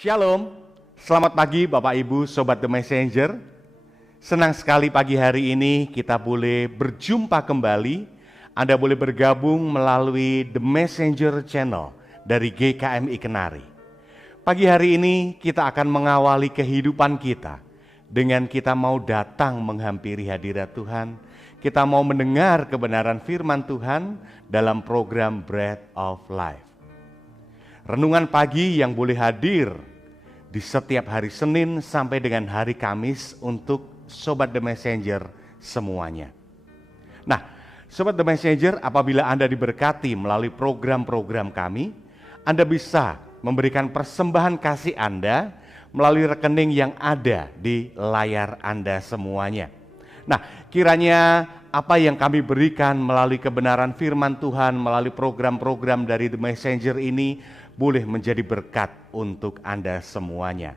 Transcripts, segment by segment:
Shalom, selamat pagi Bapak Ibu Sobat The Messenger. Senang sekali pagi hari ini kita boleh berjumpa kembali. Anda boleh bergabung melalui The Messenger Channel dari GKMI Kenari. Pagi hari ini kita akan mengawali kehidupan kita dengan kita mau datang menghampiri hadirat Tuhan. Kita mau mendengar kebenaran firman Tuhan dalam program Bread of Life. Renungan pagi yang boleh hadir di setiap hari Senin sampai dengan hari Kamis untuk Sobat The Messenger semuanya. Nah, Sobat The Messenger, apabila Anda diberkati melalui program-program kami, Anda bisa memberikan persembahan kasih Anda melalui rekening yang ada di layar Anda semuanya. Nah, kiranya apa yang kami berikan melalui kebenaran firman Tuhan, melalui program-program dari The Messenger ini boleh menjadi berkat untuk Anda semuanya.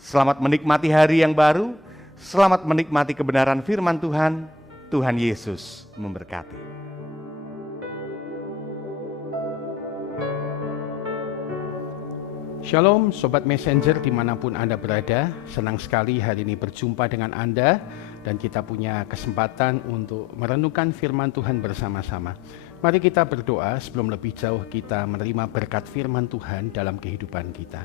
Selamat menikmati hari yang baru, selamat menikmati kebenaran firman Tuhan. Tuhan Yesus memberkati. Shalom Sobat Messenger dimanapun Anda berada, senang sekali hari ini berjumpa dengan Anda dan kita punya kesempatan untuk merenungkan firman Tuhan bersama-sama. Mari kita berdoa sebelum lebih jauh kita menerima berkat firman Tuhan dalam kehidupan kita.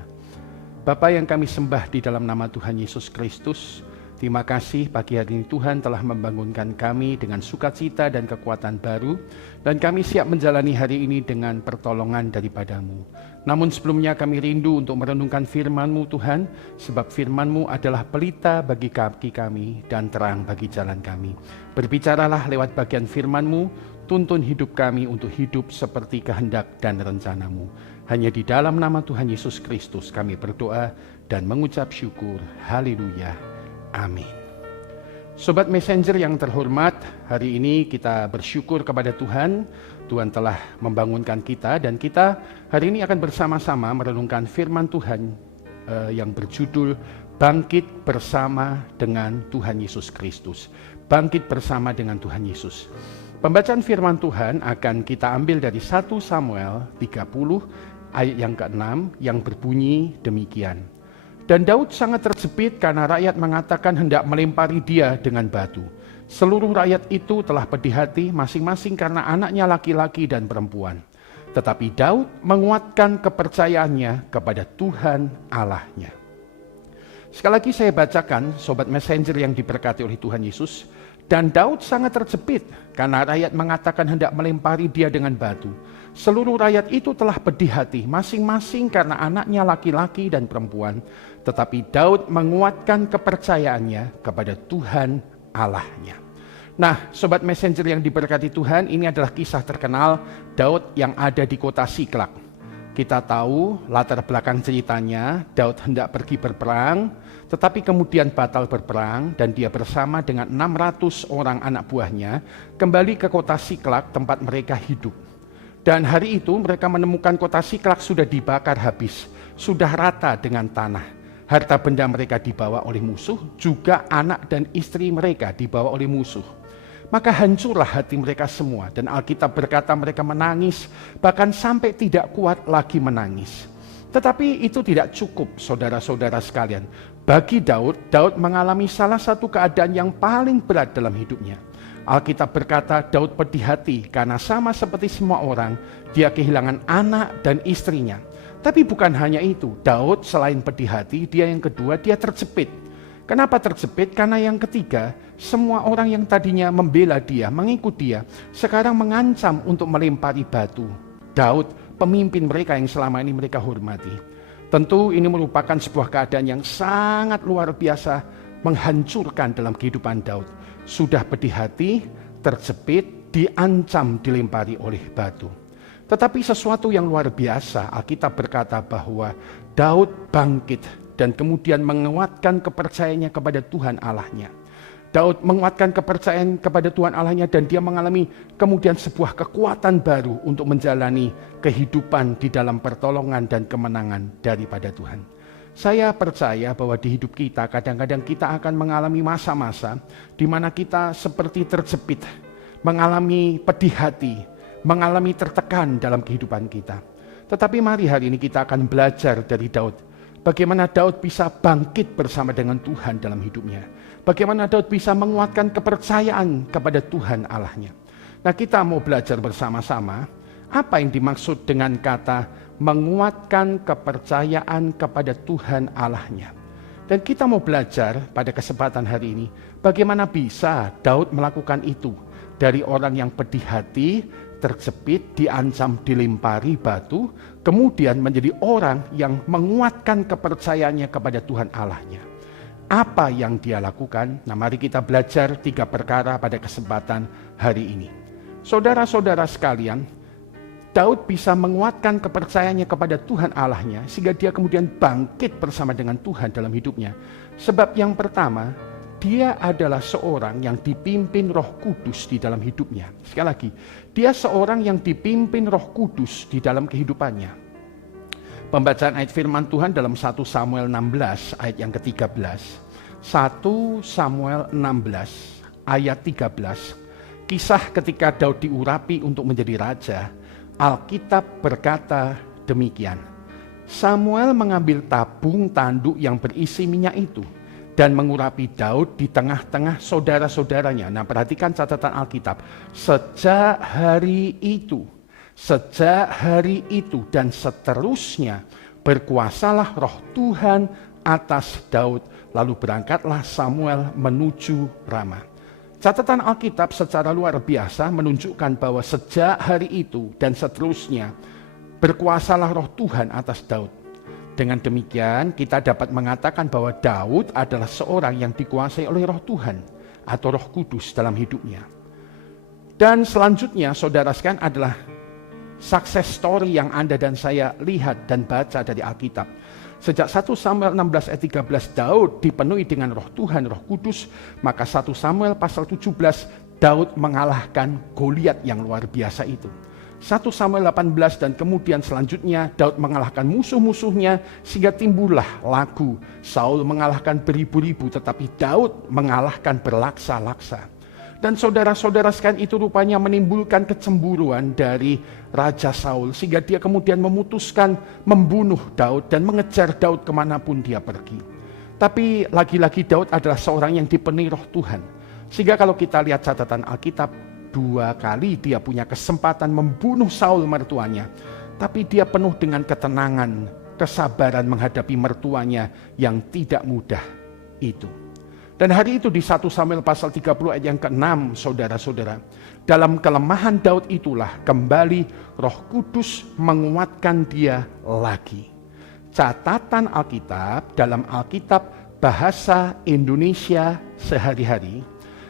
Bapa yang kami sembah di dalam nama Tuhan Yesus Kristus, terima kasih pagi hari ini Tuhan telah membangunkan kami dengan sukacita dan kekuatan baru, dan kami siap menjalani hari ini dengan pertolongan daripada-Mu. Namun sebelumnya kami rindu untuk merenungkan firman-Mu Tuhan, sebab firman-Mu adalah pelita bagi kaki kami dan terang bagi jalan kami. Berbicaralah lewat bagian firman-Mu, tuntun hidup kami untuk hidup seperti kehendak dan rencana-Mu. Hanya di dalam nama Tuhan Yesus Kristus kami berdoa dan mengucap syukur. Haleluya. Amin. Sobat Messenger yang terhormat, hari ini kita bersyukur kepada Tuhan. Tuhan telah membangunkan kita dan kita hari ini akan bersama-sama merenungkan firman Tuhan yang berjudul Bangkit Bersama dengan Tuhan Yesus Kristus. Bangkit bersama dengan Tuhan Yesus. Pembacaan firman Tuhan akan kita ambil dari 1 Samuel 30 ayat yang ke-6 yang berbunyi demikian. Dan Daud sangat terjepit karena rakyat mengatakan hendak melempari dia dengan batu. Seluruh rakyat itu telah pedih hati masing-masing karena anaknya laki-laki dan perempuan. Tetapi Daud menguatkan kepercayaannya kepada Tuhan Allahnya. Sekali lagi saya bacakan, Sobat Messenger yang diberkati oleh Tuhan Yesus. Dan Daud sangat terjepit karena rakyat mengatakan hendak melempari dia dengan batu. Seluruh rakyat itu telah pedih hati masing-masing karena anaknya laki-laki dan perempuan. Tetapi Daud menguatkan kepercayaannya kepada Tuhan Allahnya. Nah, Sobat Messenger yang diberkati Tuhan, ini adalah kisah terkenal Daud yang ada di kota Siklak. Kita tahu latar belakang ceritanya, Daud hendak pergi berperang, tetapi kemudian batal berperang dan dia bersama dengan 600 orang anak buahnya kembali ke kota Siklak tempat mereka hidup. Dan hari itu mereka menemukan kota Siklak sudah dibakar habis, sudah rata dengan tanah. Harta benda mereka dibawa oleh musuh, juga anak dan istri mereka dibawa oleh musuh. Maka hancurlah hati mereka semua, dan Alkitab berkata mereka menangis, bahkan sampai tidak kuat lagi menangis. Tetapi itu tidak cukup, saudara-saudara sekalian. Bagi Daud, Daud mengalami salah satu keadaan yang paling berat dalam hidupnya. Alkitab berkata Daud pedih hati karena sama seperti semua orang, dia kehilangan anak dan istrinya. Tapi bukan hanya itu, Daud selain pedih hati, dia yang kedua, dia terjepit. Kenapa terjepit? Karena yang ketiga, semua orang yang tadinya membela dia, mengikut dia, sekarang mengancam untuk melempari batu Daud, pemimpin mereka yang selama ini mereka hormati. Tentu ini merupakan sebuah keadaan yang sangat luar biasa, menghancurkan dalam kehidupan Daud. Sudah pedih hati, terjepit, diancam dilempari oleh batu. Tetapi sesuatu yang luar biasa, Alkitab berkata bahwa Daud bangkit dan kemudian menguatkan kepercayaannya kepada Tuhan Allahnya. Daud menguatkan kepercayaan kepada Tuhan Allahnya dan dia mengalami kemudian sebuah kekuatan baru untuk menjalani kehidupan di dalam pertolongan dan kemenangan daripada Tuhan. Saya percaya bahwa di hidup kita kadang-kadang kita akan mengalami masa-masa di mana kita seperti terjepit, mengalami pedih hati, mengalami tertekan dalam kehidupan kita. Tetapi mari hari ini kita akan belajar dari Daud. Bagaimana Daud bisa bangkit bersama dengan Tuhan dalam hidupnya. Bagaimana Daud bisa menguatkan kepercayaan kepada Tuhan Allahnya. Nah, kita mau belajar bersama-sama apa yang dimaksud dengan kata menguatkan kepercayaan kepada Tuhan Allahnya. Dan kita mau belajar pada kesempatan hari ini bagaimana bisa Daud melakukan itu. Dari orang yang pedih hati, terjepit, diancam dilempari batu, kemudian menjadi orang yang menguatkan kepercayaannya kepada Tuhan Allahnya. Apa yang dia lakukan? Nah, mari kita belajar 3 perkara pada kesempatan hari ini. Saudara-saudara sekalian, Daud bisa menguatkan kepercayaannya kepada Tuhan Allahnya sehingga dia kemudian bangkit bersama dengan Tuhan dalam hidupnya. Sebab yang pertama, dia adalah seorang yang dipimpin Roh Kudus di dalam hidupnya. Sekali lagi, dia seorang yang dipimpin Roh Kudus di dalam kehidupannya. Pembacaan ayat firman Tuhan dalam 1 Samuel 16 ayat yang ke-13. 1 Samuel 16 ayat 13. Kisah ketika Daud diurapi untuk menjadi raja. Alkitab berkata demikian. Samuel mengambil tabung tanduk yang berisi minyak itu dan mengurapi Daud di tengah-tengah saudara-saudaranya. Nah, perhatikan catatan Alkitab. Sejak hari itu dan seterusnya berkuasalah Roh Tuhan atas Daud. Lalu berangkatlah Samuel menuju Rama. Catatan Alkitab secara luar biasa menunjukkan bahwa sejak hari itu dan seterusnya berkuasalah Roh Tuhan atas Daud. Dengan demikian kita dapat mengatakan bahwa Daud adalah seorang yang dikuasai oleh Roh Tuhan atau Roh Kudus dalam hidupnya. Dan selanjutnya saudara sekalian adalah success story yang Anda dan saya lihat dan baca dari Alkitab. Sejak 1 Samuel 16 ayat 13 Daud dipenuhi dengan Roh Tuhan, Roh Kudus, maka 1 Samuel pasal 17 Daud mengalahkan Goliat yang luar biasa itu. 1 Samuel 18 dan kemudian selanjutnya Daud mengalahkan musuh-musuhnya sehingga timbullah lagu Saul mengalahkan beribu-ribu tetapi Daud mengalahkan berlaksa-laksa. Dan saudara-saudara sekalian itu rupanya menimbulkan kecemburuan dari Raja Saul sehingga dia kemudian memutuskan membunuh Daud dan mengejar Daud kemanapun dia pergi. Tapi lagi-lagi Daud adalah seorang yang dipenuhi Roh Tuhan. Sehingga kalau kita lihat catatan Alkitab, 2 kali dia punya kesempatan membunuh Saul mertuanya. Tapi dia penuh dengan ketenangan, kesabaran menghadapi mertuanya yang tidak mudah itu. Dan hari itu di 1 Samuel pasal 30 ayat yang ke-6 saudara-saudara. Dalam kelemahan Daud itulah kembali Roh Kudus menguatkan dia lagi. Catatan Alkitab dalam Alkitab bahasa Indonesia sehari-hari.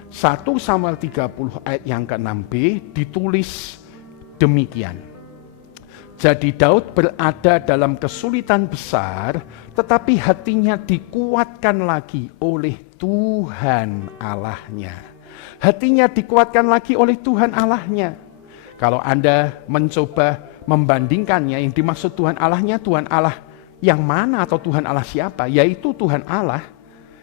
1 Samuel 30 ayat yang ke-6b ditulis demikian. Jadi Daud berada dalam kesulitan besar, tetapi hatinya dikuatkan lagi oleh Tuhan Allahnya. Hatinya dikuatkan lagi oleh Tuhan Allahnya. Kalau Anda mencoba membandingkannya, yang dimaksud Tuhan Allahnya, Tuhan Allah yang mana atau Tuhan Allah siapa? Yaitu Tuhan Allah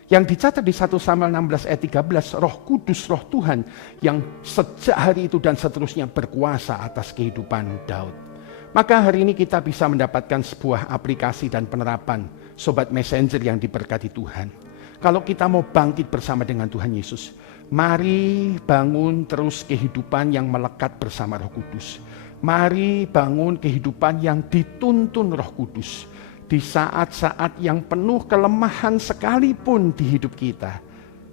yang dicatat di 1 Samuel 16 ayat 13, Roh Kudus, Roh Tuhan yang sejak hari itu dan seterusnya berkuasa atas kehidupan Daud. Maka hari ini kita bisa mendapatkan sebuah aplikasi dan penerapan Sobat Messenger yang diberkati Tuhan. Kalau kita mau bangkit bersama dengan Tuhan Yesus, mari bangun terus kehidupan yang melekat bersama Roh Kudus. Mari bangun kehidupan yang dituntun Roh Kudus. Di saat-saat yang penuh kelemahan sekalipun di hidup kita,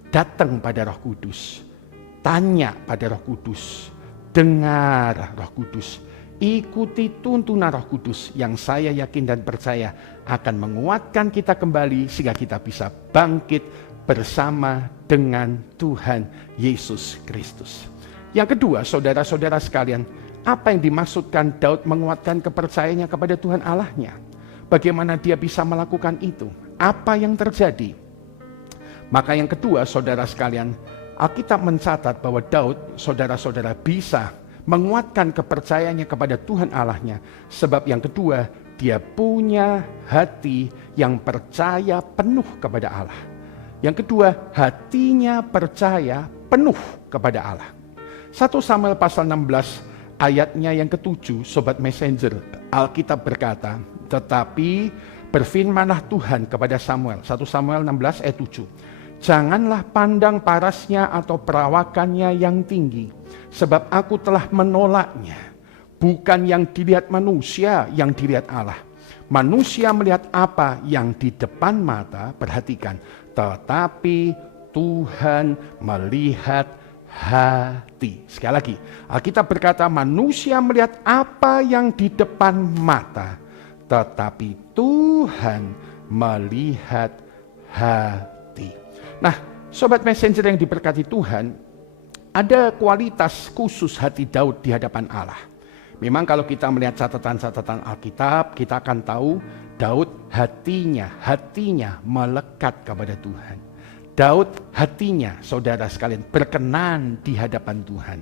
datang pada Roh Kudus. Tanya pada Roh Kudus. Dengar Roh Kudus. Ikuti tuntunan Roh Kudus yang saya yakin dan percaya akan menguatkan kita kembali sehingga kita bisa bangkit bersama dengan Tuhan Yesus Kristus. Yang kedua, saudara-saudara sekalian, apa yang dimaksudkan Daud menguatkan kepercayaannya kepada Tuhan Allahnya? Bagaimana dia bisa melakukan itu? Apa yang terjadi? Maka yang kedua, saudara sekalian, Alkitab mencatat bahwa Daud, saudara-saudara, bisa menguatkan kepercayaannya kepada Tuhan Allahnya. Sebab yang kedua, dia punya hati yang percaya penuh kepada Allah. Yang kedua, hatinya percaya penuh kepada Allah. 1 Samuel pasal 16 ayatnya yang ke-7, Sobat Messenger, Alkitab berkata, tetapi berfirmanlah Tuhan kepada Samuel, 1 Samuel 16 ayat 7. Janganlah pandang parasnya atau perawakannya yang tinggi, sebab aku telah menolaknya. Bukan yang dilihat manusia, yang dilihat Allah. Manusia melihat apa yang di depan mata, perhatikan. Tetapi Tuhan melihat hati. Sekali lagi, Alkitab berkata manusia melihat apa yang di depan mata, tetapi Tuhan melihat hati. Nah, sobat messenger yang diberkati Tuhan, ada kualitas khusus hati Daud di hadapan Allah. Memang kalau kita melihat catatan-catatan Alkitab, kita akan tahu Daud hatinya melekat kepada Tuhan. Daud hatinya, saudara sekalian, berkenan di hadapan Tuhan.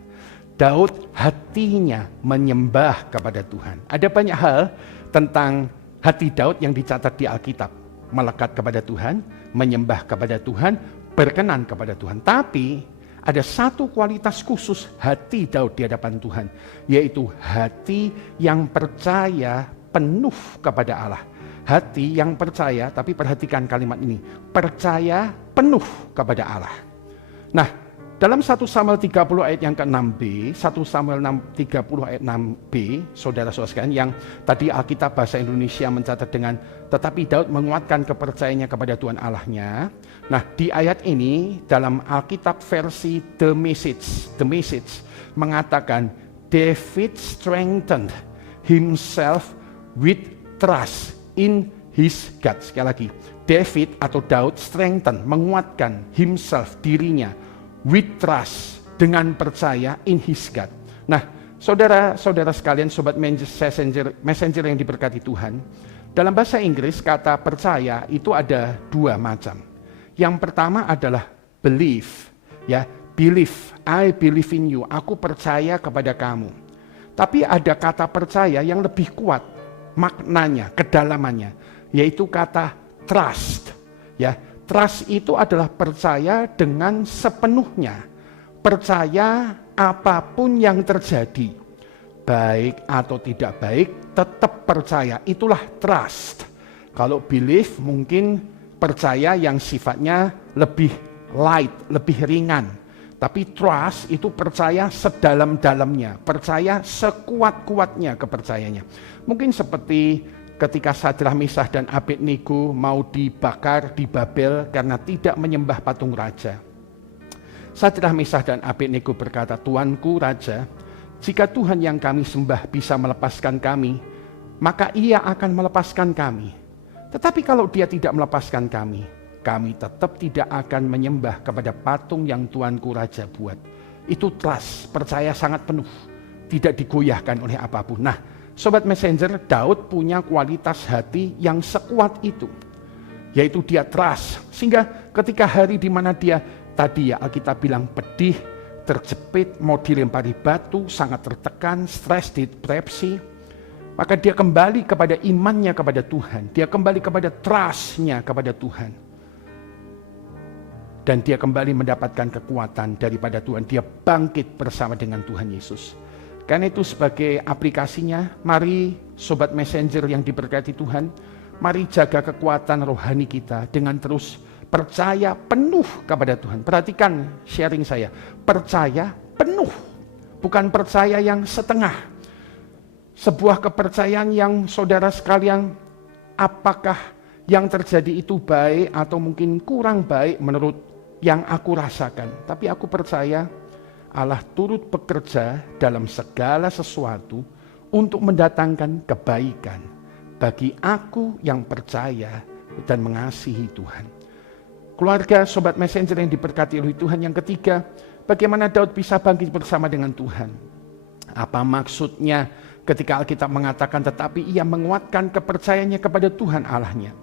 Daud hatinya menyembah kepada Tuhan. Ada banyak hal tentang hati Daud yang dicatat di Alkitab. Melekat kepada Tuhan, menyembah kepada Tuhan, berkenan kepada Tuhan. Tapi ada satu kualitas khusus hati Daud di hadapan Tuhan, yaitu hati yang percaya penuh kepada Allah. Hati yang percaya, tapi perhatikan kalimat ini, percaya penuh kepada Allah. Nah, dalam 1 Samuel 30 ayat yang ke-6b, 1 Samuel 30 ayat 6b, saudara-saudara sekalian, yang tadi Alkitab bahasa Indonesia mencatat dengan, tetapi Daud menguatkan kepercayaannya kepada Tuhan Allahnya. Nah, di ayat ini, dalam Alkitab versi The Message mengatakan, David strengthened himself with trust in his God. Sekali lagi, David atau Daud strengthen, menguatkan himself, dirinya, with trust, dengan percaya in his God. Nah, saudara-saudara sekalian, sobat messenger yang diberkati Tuhan, dalam bahasa Inggris kata percaya itu ada dua macam. Yang pertama adalah believe, ya, believe, I believe in you, aku percaya kepada kamu. Tapi ada kata percaya yang lebih kuat maknanya, kedalamannya, yaitu kata trust, ya. Trust itu adalah percaya dengan sepenuhnya. Percaya apapun yang terjadi, baik atau tidak baik, tetap percaya. Itulah trust. Kalau belief mungkin percaya yang sifatnya lebih light, lebih ringan. Tapi trust itu percaya sedalam-dalamnya, percaya sekuat-kuatnya kepercayaannya. Mungkin seperti ketika Sadrah, Mesah, dan Abednego mau dibakar di Babel karena tidak menyembah patung raja. Sadrah, Mesah, dan Abednego berkata, Tuanku Raja, jika Tuhan yang kami sembah bisa melepaskan kami, maka ia akan melepaskan kami. Tetapi kalau dia tidak melepaskan kami tetap tidak akan menyembah kepada patung yang Tuanku Raja buat. Itu trust, percaya sangat penuh, tidak digoyahkan oleh apapun. Nah, sobat messenger, Daud punya kualitas hati yang sekuat itu, yaitu dia trust. Sehingga ketika hari di mana dia tadi, ya, Alkitab bilang pedih, terjepit, mau dilempari batu, sangat tertekan, stres, depresi, maka dia kembali kepada imannya kepada Tuhan. Dia kembali kepada trust-nya kepada Tuhan. Dan dia kembali mendapatkan kekuatan daripada Tuhan. Dia bangkit bersama dengan Tuhan Yesus. Karena itu sebagai aplikasinya, mari sobat messenger yang diberkati Tuhan, mari jaga kekuatan rohani kita dengan terus percaya penuh kepada Tuhan. Perhatikan sharing saya, percaya penuh, bukan percaya yang setengah. Sebuah kepercayaan yang saudara sekalian, apakah yang terjadi itu baik atau mungkin kurang baik menurut yang aku rasakan. Tapi aku percaya Allah turut bekerja dalam segala sesuatu untuk mendatangkan kebaikan bagi aku yang percaya dan mengasihi Tuhan. Keluarga sobat messenger yang diberkati oleh Tuhan, yang ketiga, bagaimana Daud bisa bangkit bersama dengan Tuhan? Apa maksudnya ketika Alkitab mengatakan tetapi ia menguatkan kepercayaannya kepada Tuhan Allahnya?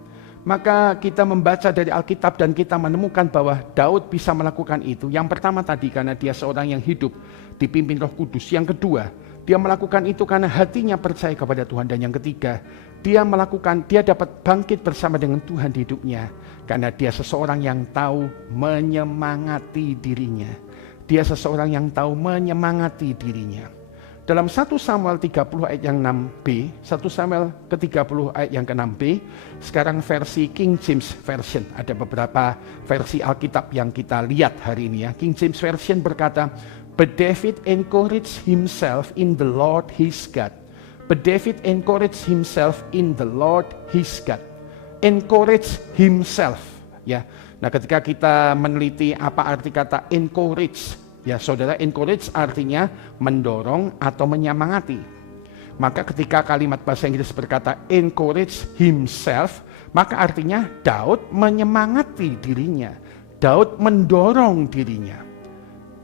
Maka kita membaca dari Alkitab dan kita menemukan bahwa Daud bisa melakukan itu. Yang pertama tadi karena dia seorang yang hidup dipimpin Roh Kudus. Yang kedua, dia melakukan itu karena hatinya percaya kepada Tuhan. Dan yang ketiga, dia dapat bangkit bersama dengan Tuhan di hidupnya karena dia seseorang yang tahu menyemangati dirinya. Dia seseorang yang tahu menyemangati dirinya. Dalam 1 Samuel 30 ayat yang 6b, 1 Samuel ke-30 ayat yang ke-6b, sekarang versi King James Version. Ada beberapa versi Alkitab yang kita lihat hari ini ya. King James Version berkata, "But David encouraged himself in the Lord his God." But David encouraged himself in the Lord his God. Encourage himself. Ya. Nah, ketika kita meneliti apa arti kata encourage, ya saudara, encourage artinya mendorong atau menyemangati. Maka ketika kalimat bahasa Inggris berkata encourage himself, maka artinya Daud menyemangati dirinya. Daud mendorong dirinya.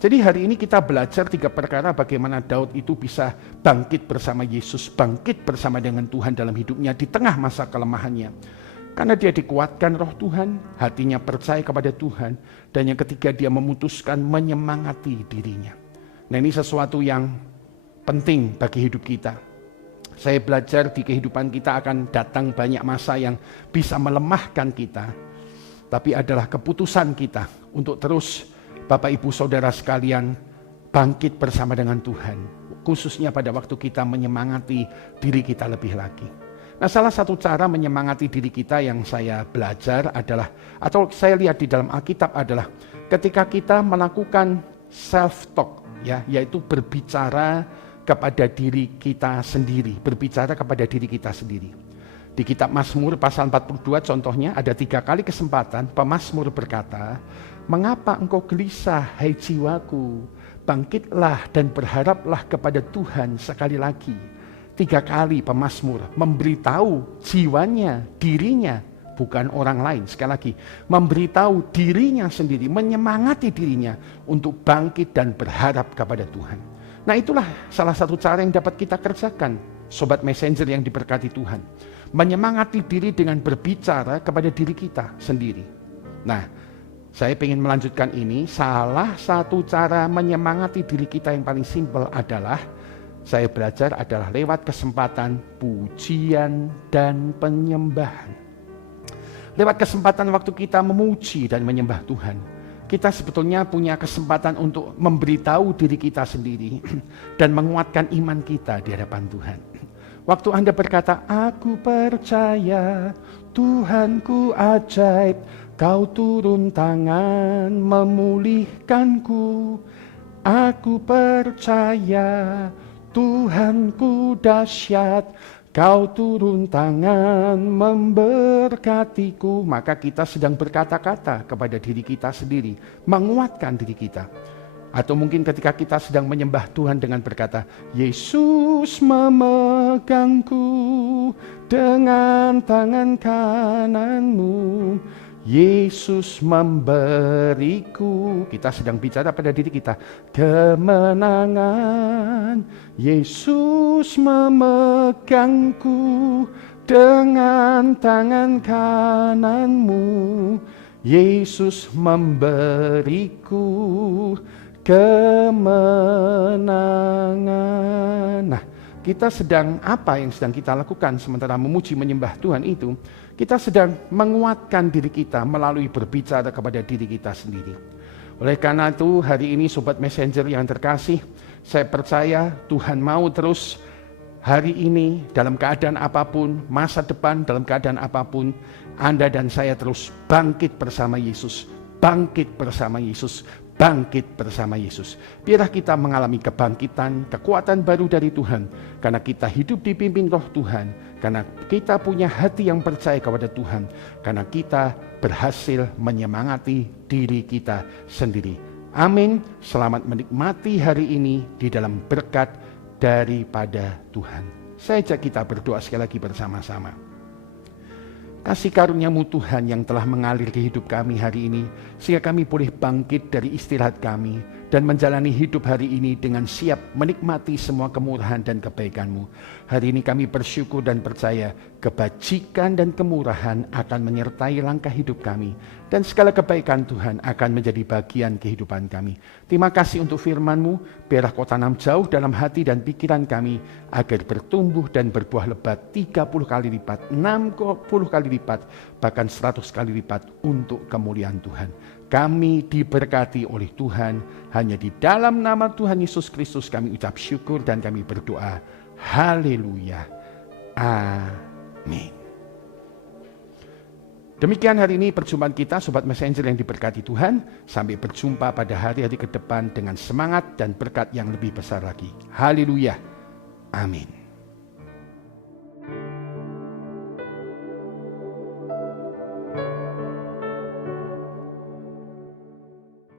Jadi hari ini kita belajar 3 perkara bagaimana Daud itu bisa bangkit bersama Yesus, bangkit bersama dengan Tuhan dalam hidupnya di tengah masa kelemahannya. Karena dia dikuatkan roh Tuhan, hatinya percaya kepada Tuhan, dan yang ketiga dia memutuskan menyemangati dirinya. Nah, ini sesuatu yang penting bagi hidup kita. Saya belajar di kehidupan kita akan datang banyak masa yang bisa melemahkan kita, tapi adalah keputusan kita untuk terus, Bapak Ibu Saudara sekalian, bangkit bersama dengan Tuhan. Khususnya pada waktu kita menyemangati diri kita lebih lagi. Nah, salah satu cara menyemangati diri kita yang saya belajar adalah, atau saya lihat di dalam Alkitab adalah, ketika kita melakukan self-talk, ya, yaitu berbicara kepada diri kita sendiri. Berbicara kepada diri kita sendiri. Di kitab Mazmur pasal 42 contohnya ada 3 kali kesempatan pemazmur berkata, "Mengapa engkau gelisah, hai jiwaku? Bangkitlah dan berharaplah kepada Tuhan sekali lagi." 3 kali pemazmur memberitahu jiwanya, dirinya, bukan orang lain. Sekali lagi, memberitahu dirinya sendiri, menyemangati dirinya untuk bangkit dan berharap kepada Tuhan. Nah, itulah salah satu cara yang dapat kita kerjakan, Sobat Messenger yang diberkati Tuhan. Menyemangati diri dengan berbicara kepada diri kita sendiri. Nah, saya ingin melanjutkan ini. Salah satu cara menyemangati diri kita yang paling simpel adalah, saya belajar adalah lewat kesempatan pujian dan penyembahan. Lewat kesempatan waktu kita memuji dan menyembah Tuhan, kita sebetulnya punya kesempatan untuk memberitahu diri kita sendiri dan menguatkan iman kita di hadapan Tuhan. Waktu Anda berkata, "Aku percaya Tuhanku ajaib, Kau turun tangan memulihkanku. Aku percaya Tuhanku dahsyat, Kau turun tangan memberkatiku." Maka kita sedang berkata-kata kepada diri kita sendiri, menguatkan diri kita. Atau mungkin ketika kita sedang menyembah Tuhan dengan berkata, "Yesus memegangku dengan tangan kanan-Mu, Yesus memberiku." Kita sedang bicara pada diri kita, kemenangan. Yesus memegangku dengan tangan kanan-Mu, Yesus memberiku kemenangan. Nah, kita sedang, apa yang sedang kita lakukan sementara memuji menyembah Tuhan itu? Kita sedang menguatkan diri kita melalui berbicara kepada diri kita sendiri. Oleh karena itu, hari ini Sobat Messenger yang terkasih, saya percaya Tuhan mau terus hari ini dalam keadaan apapun, masa depan dalam keadaan apapun, Anda dan saya terus bangkit bersama Yesus, bangkit bersama Yesus, bangkit bersama Yesus. Biarlah kita mengalami kebangkitan, kekuatan baru dari Tuhan, karena kita hidup dipimpin roh Tuhan, karena kita punya hati yang percaya kepada Tuhan, karena kita berhasil menyemangati diri kita sendiri. Amin. Selamat menikmati hari ini di dalam berkat daripada Tuhan. Saya ajak kita berdoa sekali lagi bersama-sama. Kasih karunia-Mu Tuhan yang telah mengalir di hidup kami hari ini, sehingga kami boleh bangkit dari istirahat kami dan menjalani hidup hari ini dengan siap menikmati semua kemurahan dan kebaikan-Mu. Hari ini kami bersyukur dan percaya kebajikan dan kemurahan akan menyertai langkah hidup kami, dan segala kebaikan Tuhan akan menjadi bagian kehidupan kami. Terima kasih untuk firman-Mu, biarlah Kau tanam jauh dalam hati dan pikiran kami, agar bertumbuh dan berbuah lebat 30 kali lipat, 60 kali lipat, bahkan 100 kali lipat untuk kemuliaan Tuhan. Kami diberkati oleh Tuhan. Hanya di dalam nama Tuhan Yesus Kristus kami ucap syukur dan kami berdoa. Haleluya. Amin. Demikian hari ini perjumpaan kita Sobat Messenger yang diberkati Tuhan. Sampai berjumpa pada hari-hari ke depan dengan semangat dan berkat yang lebih besar lagi. Haleluya. Amin.